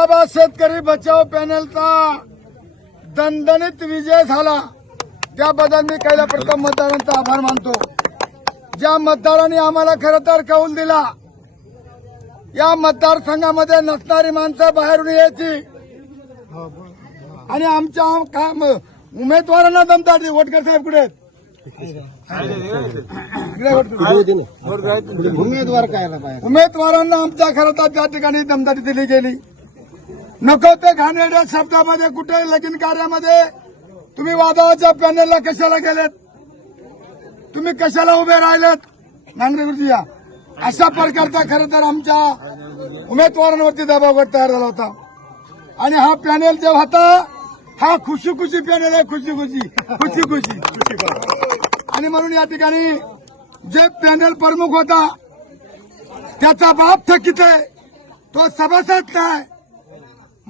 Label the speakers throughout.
Speaker 1: औरंगाबाद शेतकरी बचाव पॅनलचा दणदणीत विजय झाला. त्याबद्दल मी पहिल्या प्रथम मतदारांचा आभार मानतो. ज्या मतदारांनी आम्हाला खरं तर कौल दिला या मतदारसंघामध्ये नसणारी माणसं बाहेरून यायची. आणि आमच्या उमेदवारांना दमदार वटकर साहेब कुठे
Speaker 2: उमेदवार काय
Speaker 1: उमेदवारांना आमच्या खरं तर त्या ठिकाणी दमदारी दिली गेली नको ते घाणेरड्या शब्दामध्ये कुठे लगीन कार्यामध्ये? तुम्ही वादळाच्या पॅनेलला कशाला गेलेत? तुम्ही कशाला उभे राहिलेत? नांगरे या. अशा प्रकारचा खरं तर आमच्या उमेदवारांवरती दबाव तयार झाला होता. आणि हा पॅनेल जे होता हा खुशी खुशी पॅनेल आहे खुशी खुशी खुशी खुशी आणि म्हणून या ठिकाणी जे पॅनेल प्रमुख होता त्याचा बाप थकीत आहे. तो सभासद काय?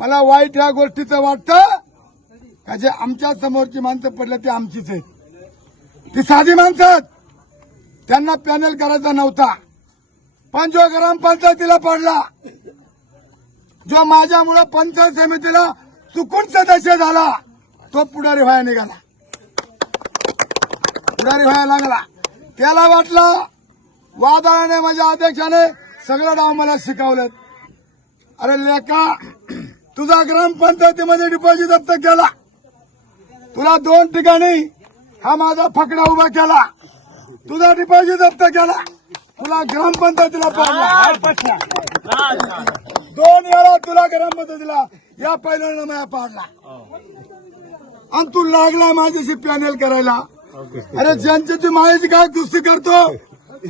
Speaker 1: मला वाईट या गोष्टीचं वाटतं का जे आमच्या समोरची माणसं पडले ते आमचीच आहेत. ती साधी माणसं आहेत. त्यांना पॅनल करायचा नव्हता. पण जो ग्रामपंचायतीला पडला जो माझ्यामुळं पंचायत समितीला चुकून सदस्य झाला तो पुढारी व्हायला निघाला. पुढारी व्हायला लागला. त्याला वाटलं वादळाने माझ्या अध्यक्षाने सगळं नाव मला शिकवलं. अरे लेका तुझा ग्रामपंचायतीमध्ये डिपॉझिट जप्त केला. तुला दोन ठिकाणी हा माझा फकडा उभा केला. तुझा डिपॉझिट जप्त केला. तुला ग्रामपंचायतीला पाडला. दोन वेळा तुला ग्रामपंचायतीला या पहिल्यानं माझ्या पाडला. आणि तू लागला माझ्याशी पॅनेल करायला. अरे ज्यांची मायाची काय कुस्ती करतो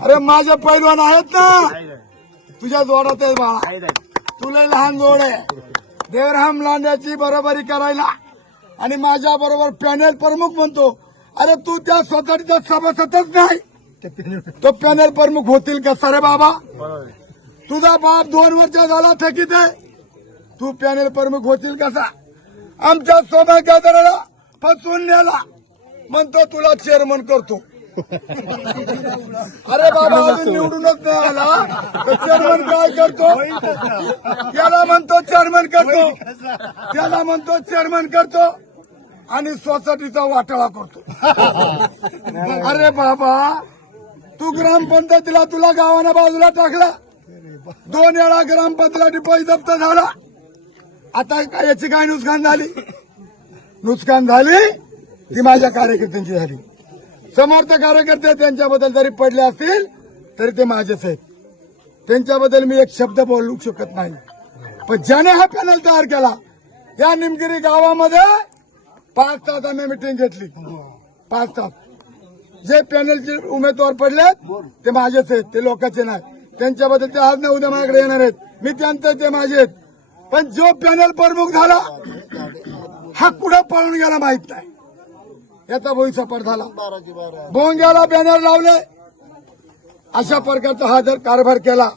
Speaker 1: अरे माझे पैलवान आहेत ना. तुझ्या जोडात आहे बाळा. तुला लहान जोड आहे. देवराम लांड्याची बरोबरी करायला. आणि माझ्या बरोबर पॅनेल प्रमुख म्हणतो अरे तू त्या स्वतःच्या सभासदच नाही. तो पॅनेल प्रमुख होतील का सारे बाबा? तुझा बाप दोन वर्ष झाला थकीत आहे. तू पॅनेल प्रमुख होतील कसा आमच्या सोमा गाजराला फसवून नेला. म्हणतो तुला चेअरमन करतो. अरे बाबा अजून निवडूनच नाही आला तर चेअरमन काय करतो? त्याला म्हणतो चेअरमन करतो. त्याला म्हणतो चेअरमन करतो. आणि सोसायटीचा वाटाळा करतो. अरे बाबा तू ग्रामपंचायतीला तुला गावानं बाजूला टाकला. दोन वेळा ग्रामपंचायतीला डिपॉझिट जप्त झाला. आता काय याची काय नुकसान झाली? नुकसान झाली ती माझ्या कार्यकर्त्यांची झाली. समर्थ कार्यकर्ते त्यांच्याबद्दल जरी पडले असतील तरी ते माझेच आहेत. त्यांच्याबद्दल मी एक शब्द बोलू शकत नाही. पण ज्याने हा पॅनल तयार केला या निमगिरी गावामध्ये पाच तास आम्ही मिटिंग घेतली. पाच तास. जे पॅनलचे उमेदवार पडले ते माझेच आहेत ते लोकांचे नाही. त्यांच्याबद्दल ते आज ना उद्या माझ्याकडे येणार आहेत. मी त्यांचं ते माझे आहेत. पण जो पॅनल प्रमुख झाला हा कुठं पळून गेला माहीत नाही. याचा भुईसपाट झाला बोंग्याला बॅनर लावले. अशा प्रकारचा हा जर कारभार केला.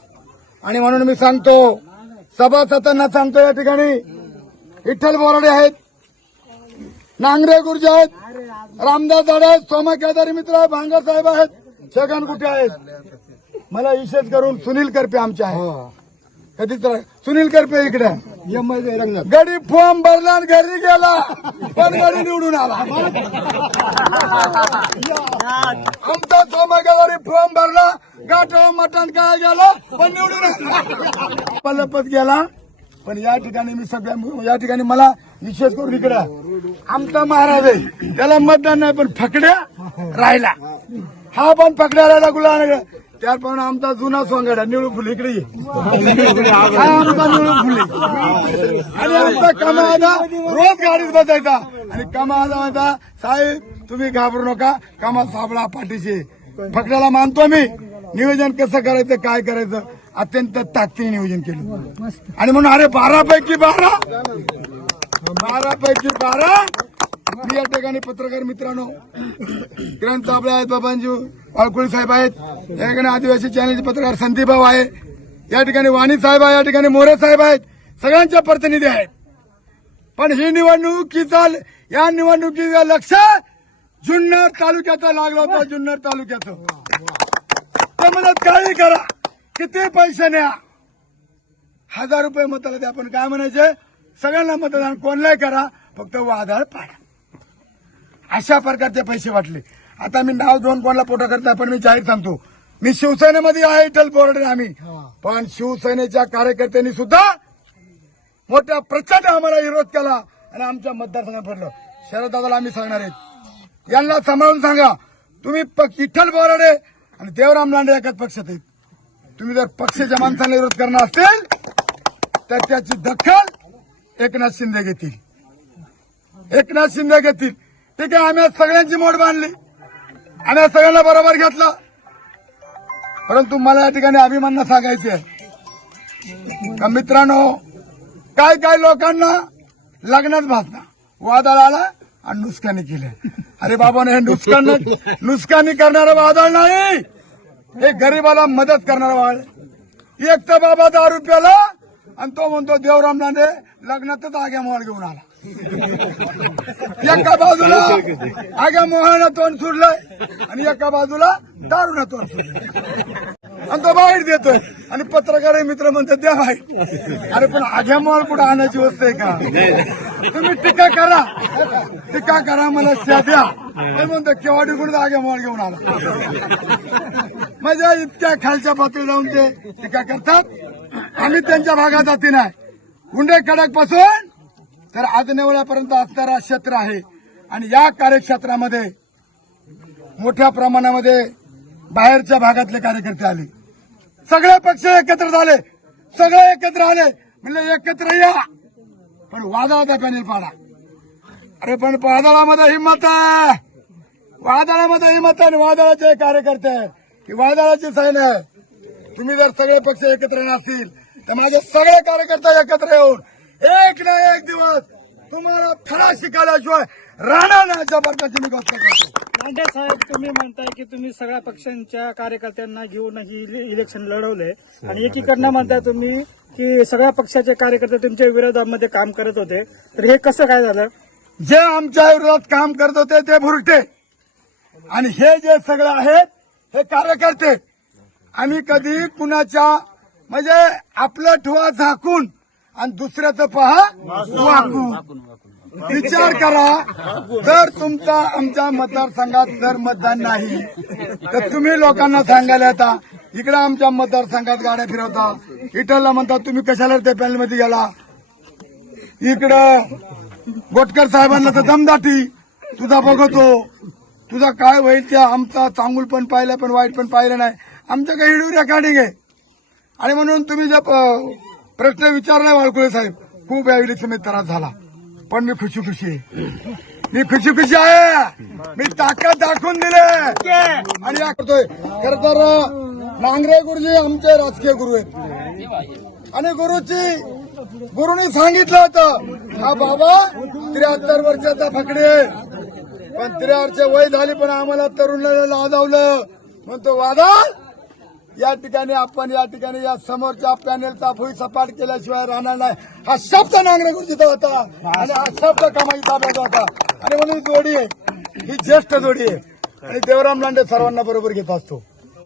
Speaker 1: आणि म्हणून मी सांगतो सभासदांना सांगतो या ठिकाणी विठ्ठल बोराडे आहेत नांगरे गुरुजी आहेत रामदास दाडे आहेत सोमा केदारी मित्र आहे भांगा साहेब आहेत छगन कुठे आहेत? मला विशेष करून सुनील करपे आमचे आहे कधीच सुनील करपे इकडे. गडी फॉर्म भरला आणि घरी गेला. पण गडी निवडून आला. आमचा सोमा केदारी फॉर्म भरला. गाठ मटण काय गेला पण निवडून आला. पल्लपत गेला. पण या ठिकाणी मी सगळ्या या ठिकाणी मला विशेष करून इकडे आमचा महाराज आहे. त्याला मतदान नाही पण फकड्या राहिला. हा पण फकड्या राहिला गुलाब त्याप्रमाणे आमचा जुना सोंगाडा निळू फुल इकडे ये. हा आमचा निळू फुले आणि आमचा कमादा रोज गाडीत बसायचा. आणि कमादा म्हणता साहेब तुम्ही घाबरू नका. कमा साबळा पाठीशी फकड्याला मानतो मी नियोजन कसं करायचं काय करायचं? अत्यंत ताकदीने नियोजन केलं. आणि म्हणून अरे बारा पैकी बारा. बारा पैकी बारा मी या ठिकाणी पत्रकार मित्रांनो ग्रंथ चाबळे आहेत बाबांजी वाळकुळी साहेब आहेत. या ठिकाणी आदिवासी चॅनलचे पत्रकार संदीप भाऊ आहे. या ठिकाणी वाणी साहेब आहे या ठिकाणी मोरे साहेब आहेत. सगळ्यांचे प्रतिनिधी आहेत. पण ही निवडणुकीचा या निवडणुकीचं लक्ष जुन्नर तालुक्याचं लागलं होतं जुन्नर तालुक्याचं. त्यामध्ये काही करा किती पैसे न्या. हजार रुपये मताला द्या आपण काय म्हणायचे? सगळ्यांना मतदान कोणलाही करा फक्त वादळ पाडा. अशा प्रकारचे पैसे वाटले. आता मी नाव दोन कोणाला पोटा करता पण मी जाहीर सांगतो. मी शिवसेनेमध्ये आहे इटल बोर्डे आम्ही. पण शिवसेनेच्या कार्यकर्त्यांनी सुद्धा मोठ्या प्रचंड आम्हाला विरोध केला आणि आमच्या मतदारसंघात पडलं. शरद दादाला आम्ही सांगणार आहेत. यांना सांभाळून सांगा. तुम्ही विठ्ठल बोराडे आणि देवराम लांडे एकाच पक्षात आहेत. तुम्ही जर पक्षाच्या माणसाला विरोध करणार असतील तर त्याची दखल एकनाथ शिंदे घेतील. एकनाथ शिंदे घेतील. ठीक आहे आम्ही आज सगळ्यांची मोड बांधली आम्ही आज सगळ्यांना बरोबर घेतला. परंतु मला या ठिकाणी अभिमान सांगायचे आहे. का मित्रांनो काय काय लोकांना लग्नात भासना वादळ आला आणि नुसकानी केले. अरे बाबा हे नुसकान नुसकानी करणारं वादळ नाही. हे गरीबाला मदत करणारं वाळ एक तर बाबा दहा रुपयाला आणि तो म्हणतो देवराम नांदे लग्नातच आग्या मोड घेऊन आला. एका बाजूला आग्या मोहानं तोंड सुरलंय आणि एका बाजूला दारूनं तोंड सुटलंय. आणि तो बाहेर देतोय. आणि पत्रकार मित्र म्हणतात द्या बाहेर. अरे पण आघ्या माल कुठं आणायची वस्तू आहे का? तुम्ही टीका करा. टीका करा मला त्या द्या. ते म्हणतो केवाडी कुठं आघ्या माल घेऊन आला? माझ्या इतक्या खालच्या पातळी जाऊन ते टीका करतात. आम्ही त्यांच्या भागात जाती नाही. गुंडे कडकपासून तर आजनेवळ्यापर्यंत असणारा क्षेत्र आहे. आणि या कार्यक्षेत्रामध्ये मोठ्या प्रमाणामध्ये बाहेरच्या भागातले कार्यकर्ते आले. सगळे पक्ष एकत्र झाले. सगळे एकत्र आले. म्हणजे एकत्र या. पण वादळाचा पॅनेल पाडा. अरे पण वादळामध्ये हिंमत आहे. वादळामध्ये हिंमत आहे आणि वादळाचे कार्यकर्ते आहे. ही वादळाची सैन तुम्ही जर सगळे पक्ष एकत्र नसतील तर माझे सगळे कार्यकर्ते एकत्र येऊन एक ना एक दिवस तुम्हाला फळा शिकायल्याशिवाय राहणार नाही प्रकारची मी गोष्ट करतो.
Speaker 2: लांडे साहेब तुम्ही म्हणताय की तुम्ही सगळ्या पक्षांच्या कार्यकर्त्यांना घेऊन ही इले- इलेक्शन लढवले. आणि एकीकडनं म्हणताय तुम्ही की सगळ्या पक्षाचे कार्यकर्ते तुमच्या विरोधामध्ये काम करत होते. तर हे कसं काय झालं?
Speaker 1: जे आमच्या विरोधात काम करत होते ते भुरटे आणि हे जे सगळं आहेत हे कार्यकर्ते. आम्ही कधी कुणाच्या म्हणजे आपलं ठुवा झाकून आणि दुसऱ्याचं पहा वाकू विचार करा जर तुमचा आमच्या मतदारसंघात जर मतदान नाही तर तुम्ही लोकांना सांगायला येता इकडे आमच्या मतदारसंघात गाड्या फिरवता इटरला म्हणता तुम्ही कशाला त्या पॅनलमध्ये गेला? इकडं गोटकर साहेबांना तर दमदाटी तुझा बघतो तुझा काय होईल त्या आमचा चांगूल पण पाहिलं पण वाईट पण पाहिलं नाही. आमच्या काही व्हिडिओ रेकॉर्डिंग आहे. आणि म्हणून तुम्ही जर प- प्रश्न विचारलाय वाळकुळे साहेब. खूप या इलेक्शन त्रास झाला. पण मी खुशी खुशी आहे. मी खुशी खुशी आहे. मी ताकद दाखवून दिले. आणि या करतोय. खर तर नांगरे गुरुजी आमचे राजकीय गुरु आहेत. आणि गुरुची गुरुनी सांगितलं होतं हा बाबा त्र्याहत्तर वर्षाचा फकडे पण त्र्याहत्तर वय झाली पण आम्हाला तरुणाला लाजावलं. म्हणतो वादा या ठिकाणी आपण या ठिकाणी या समोरच्या पॅनेलचा भुई सपाट केल्याशिवाय राहणार नाही. हा शब्द नांगरे गुरुजीचा होता आणि हा शब्द कामाई ताब्याचा होता. आणि म्हणून ही जोडी आहे. ही ज्येष्ठ जोडी आहे. आणि देवराम लांडे सर्वांना बरोबर घेत असतो.